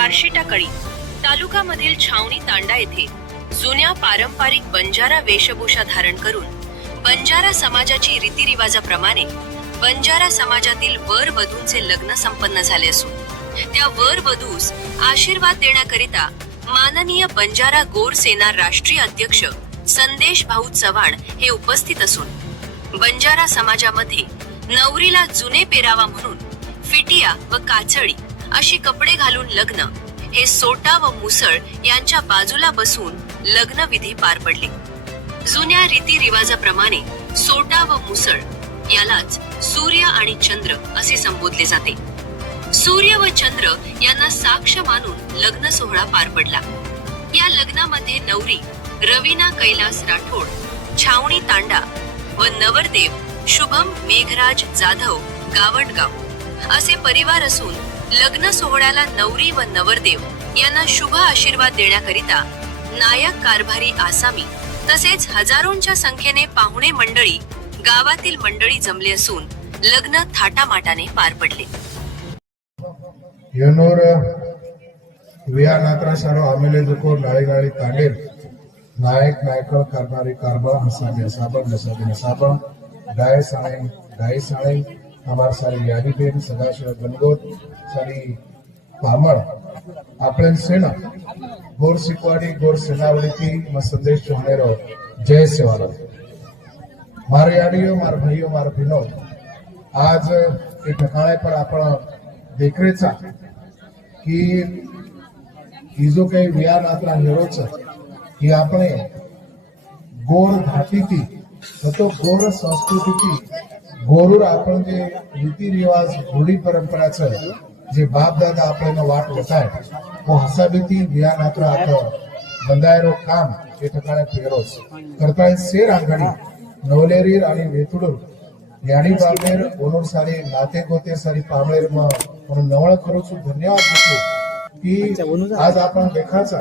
बार्शीटाकळी तालुकामधील छावणी तांडा येथे जुन्या पारंपरिक बंजारा वेशभूषा धारण करून बंजारा समाजाची रीतिरिवाजाप्रमाणे बंजारा समाजातील वर वधूंचे लग्न संपन्न झाले असून त्या वर वधूस आशीर्वाद देण्याकरिता माननीय बंजारा गोर सेना राष्ट्रीय अध्यक्ष संदेश भाऊ चव्हाण हे उपस्थित असून बंजारा समाजामध्ये नवरीला जुने पेरावा म्हणून फिटिया व काचळी अशी कपडे घालून लग्न हे सोटा व मुसळ यांच्या बाजूला बसून लग्न विधी पार पडले। जुन्या रीतिरिवाजाप्रमाणे सोटा व मुसळ यालाच सूर्य आणि चंद्र असे संबोधले जाते। सूर्य व चंद्र यांना साक्ष मानून लग्न सोहळा पार पडला। या लग्नामध्ये नवरी रवीना कैलास राठोड छावणी तांडा व नवरदेव शुभम मेघराज जाधव गावंडगाव असे परिवार असून लग्न सोहळ्याला नवरी व नवरदेव यांना शुभ आशीर्वाद देण्याकरिता नायक कारभारी आसामी तसेच हजारोंच्या संख्येने पाहुणे मंडळी गावातील मंडळी जमले असून लग्न थाटामाटाने पार पडले। येनूर विया नात्राशारो आमेले दुको नाळी नाळी तांडेल नायक नायकळ कारभारी कारभार हसाबे हसाबण नसाबे नसाबण गाय साणे हमार सारी यादी बेन सदाशिव गणगोत सारी पामळ आपले सेना गोर सिकवाड़ी गोर सेनावड़ी की संदेश चौहानेरो जय सेवारो मार याडियो मार भाइयों मार बहनों आज एक ठिकाणे पर आपण देखरेचा की जो काही विया नात्रा हेरोच ही आपणे गोर धाटीती तो गोर संस्कृतीती गोरूर आपण जे रीतिरिवाज रूढी परंपराचं जे बाप दादा आपल्याला वाट होताय वो हसाबीती विया नात्रा आता बंदायरो काम हे ठिकाणी फेरोच करताय सेर आघाडी नवलेरीर आणि वेतुडूर याडी बाबेर ओनोर सारे नाते गोते सारी पामळेर म्हणून नवळ करूच धन्यवाद देतो की आज आपण देखाचा